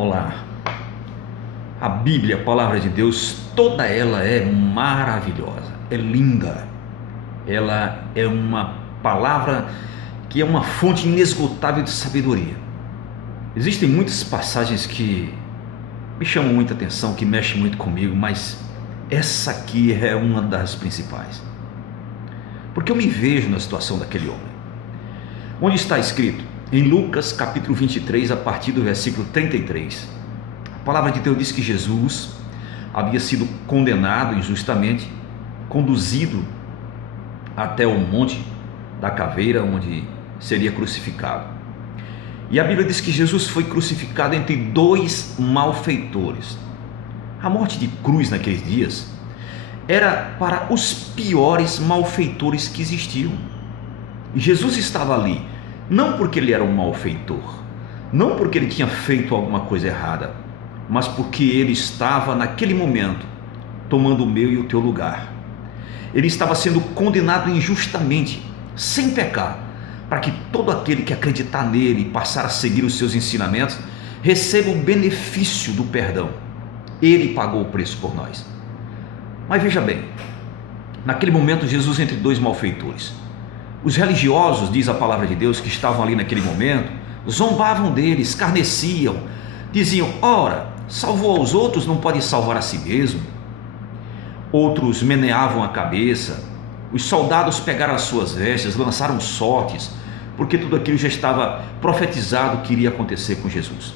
Olá, a Bíblia, a palavra de Deus, toda ela é maravilhosa, é linda. Ela é uma palavra que é uma fonte inesgotável de sabedoria. Existem muitas passagens que me chamam muita atenção, que mexem muito comigo, mas essa aqui é uma das principais. Porque eu me vejo na situação daquele homem. Onde está escrito? Em Lucas capítulo 23, a partir do versículo 33. A palavra de Deus diz que Jesus havia sido condenado injustamente, conduzido até o monte da caveira, onde seria crucificado. E a Bíblia diz que Jesus foi crucificado entre dois malfeitores. A morte de cruz naqueles dias era para os piores malfeitores que existiam. E Jesus estava ali, não porque ele era um malfeitor, não porque ele tinha feito alguma coisa errada, mas porque ele estava naquele momento tomando o meu e o teu lugar. Ele estava sendo condenado injustamente, sem pecar, para que todo aquele que acreditar nele e passar a seguir os seus ensinamentos receba o benefício do perdão. Ele pagou o preço por nós. Mas veja bem, naquele momento Jesus entre dois malfeitores. Os religiosos, diz a palavra de Deus, que estavam ali naquele momento, zombavam dele, escarneciam, diziam: ora, salvou aos outros, não pode salvar a si mesmo. Outros meneavam a cabeça. Os soldados pegaram as suas vestes, lançaram sortes, porque tudo aquilo já estava profetizado que iria acontecer com Jesus.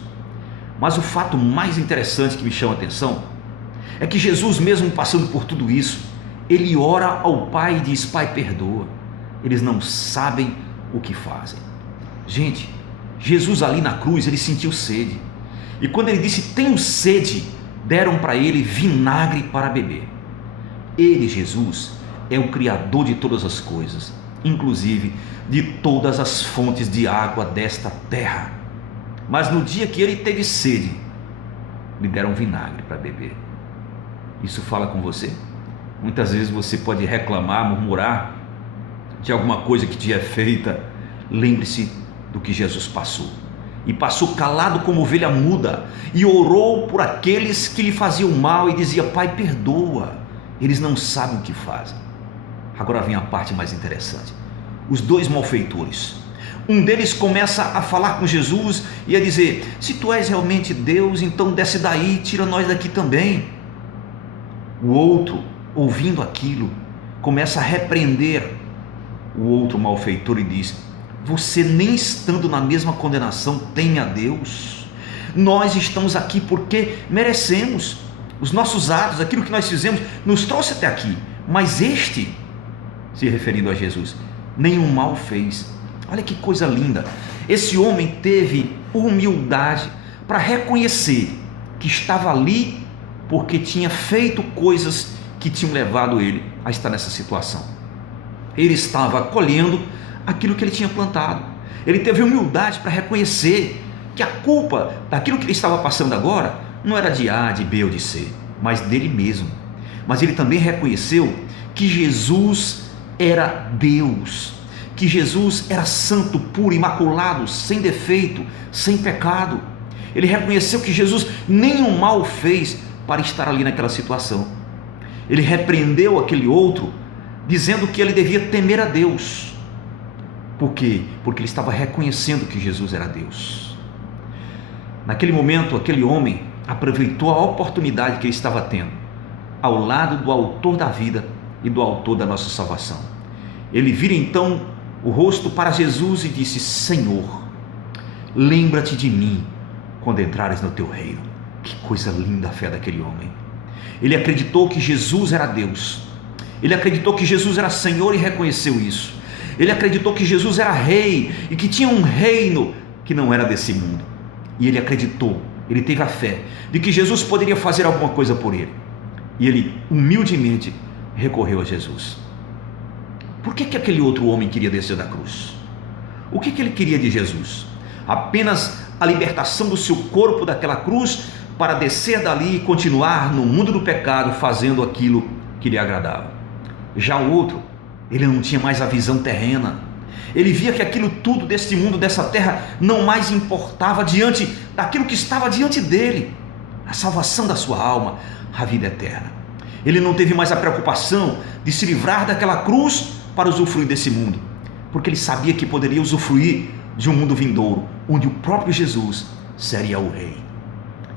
Mas o fato mais interessante que me chama a atenção é que Jesus, mesmo passando por tudo isso, ele ora ao Pai e diz: Pai, perdoa, eles não sabem o que fazem. Gente, Jesus ali na cruz, ele sentiu sede, e quando ele disse: tenho sede, deram para ele vinagre para beber. Ele, Jesus, é o Criador de todas as coisas, inclusive de todas as fontes de água desta terra. Mas no dia que ele teve sede, lhe deram vinagre para beber. Isso fala com você? Muitas vezes você pode reclamar, murmurar de alguma coisa que te é feita. Lembre-se do que Jesus passou. E passou calado como ovelha muda, e orou por aqueles que lhe faziam mal e dizia: Pai, perdoa, eles não sabem o que fazem. Agora vem a parte mais interessante. Os dois malfeitores, um deles começa a falar com Jesus e a dizer: se tu és realmente Deus, então desce daí, tira nós daqui também. O outro, ouvindo aquilo, começa a repreender o outro malfeitor e diz: você nem estando na mesma condenação teme a Deus? Nós estamos aqui porque merecemos. Os nossos atos, aquilo que nós fizemos, nos trouxe até aqui. Mas este, se referindo a Jesus, nenhum mal fez. Olha que coisa linda. Esse homem teve humildade para reconhecer que estava ali porque tinha feito coisas que tinham levado ele a estar nessa situação. Ele estava colhendo aquilo que ele tinha plantado. Ele teve humildade para reconhecer que a culpa daquilo que ele estava passando agora não era de A, de B ou de C, mas dele mesmo. Mas ele também reconheceu que Jesus era Deus, que Jesus era santo, puro, imaculado, sem defeito, sem pecado. Ele reconheceu que Jesus nenhum mal fez para estar ali naquela situação. Ele repreendeu aquele outro, dizendo que ele devia temer a Deus. Por quê? Porque ele estava reconhecendo que Jesus era Deus. Naquele momento, aquele homem aproveitou a oportunidade que ele estava tendo, ao lado do autor da vida e do autor da nossa salvação. Ele vira então o rosto para Jesus e disse: Senhor, lembra-te de mim quando entrares no teu reino. Que coisa linda a fé daquele homem. Ele acreditou que Jesus era Deus. Ele acreditou que Jesus era Senhor e reconheceu isso. Ele acreditou que Jesus era rei e que tinha um reino que não era desse mundo. E ele acreditou, ele teve a fé de que Jesus poderia fazer alguma coisa por ele. E ele humildemente recorreu a Jesus. Por que aquele outro homem queria descer da cruz? O que ele queria de Jesus? Apenas a libertação do seu corpo daquela cruz para descer dali e continuar no mundo do pecado fazendo aquilo que lhe agradava. Já o outro, ele não tinha mais a visão terrena. Ele via que aquilo tudo deste mundo, dessa terra, não mais importava diante daquilo que estava diante dele: a salvação da sua alma, a vida eterna. Ele não teve mais a preocupação de se livrar daquela cruz para usufruir desse mundo, porque ele sabia que poderia usufruir de um mundo vindouro, onde o próprio Jesus seria o rei.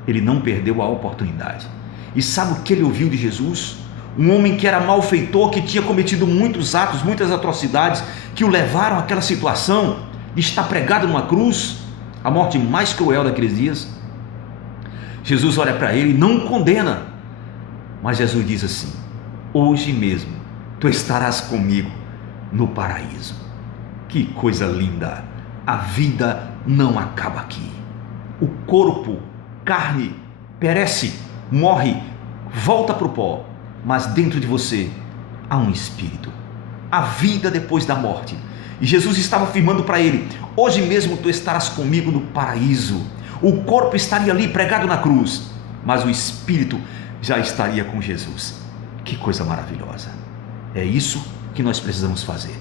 Ele não perdeu a oportunidade. E sabe o que ele ouviu de Jesus? Um homem que era malfeitor, que tinha cometido muitos atos, muitas atrocidades, que o levaram àquela situação de estar pregado numa cruz, a morte mais cruel daqueles dias. Jesus olha para ele e não o condena, mas Jesus diz assim: hoje mesmo tu estarás comigo no paraíso. Que coisa linda! A vida não acaba aqui. O corpo, carne, perece, morre, volta para o pó, mas dentro de você há um espírito, a vida depois da morte. E Jesus estava afirmando para ele: hoje mesmo tu estarás comigo no paraíso. O corpo estaria ali pregado na cruz, mas o espírito já estaria com Jesus. Que coisa maravilhosa! É isso que nós precisamos fazer: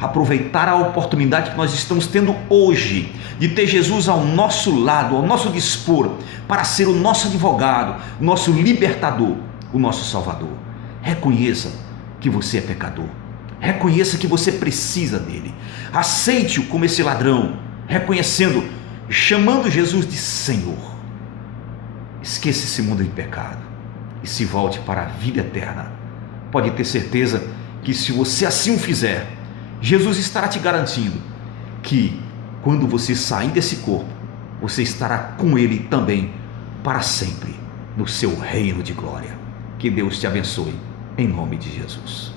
aproveitar a oportunidade que nós estamos tendo hoje de ter Jesus ao nosso lado, ao nosso dispor, para ser o nosso advogado, o nosso libertador, o nosso salvador. Reconheça que você é pecador, reconheça que você precisa dele, aceite-o como esse ladrão, reconhecendo, chamando Jesus de Senhor. Esqueça esse mundo de pecado e se volte para a vida eterna. Pode ter certeza que, se você assim o fizer, Jesus estará te garantindo que, quando você sair desse corpo, você estará com ele também para sempre no seu reino de glória. Que Deus te abençoe, em nome de Jesus.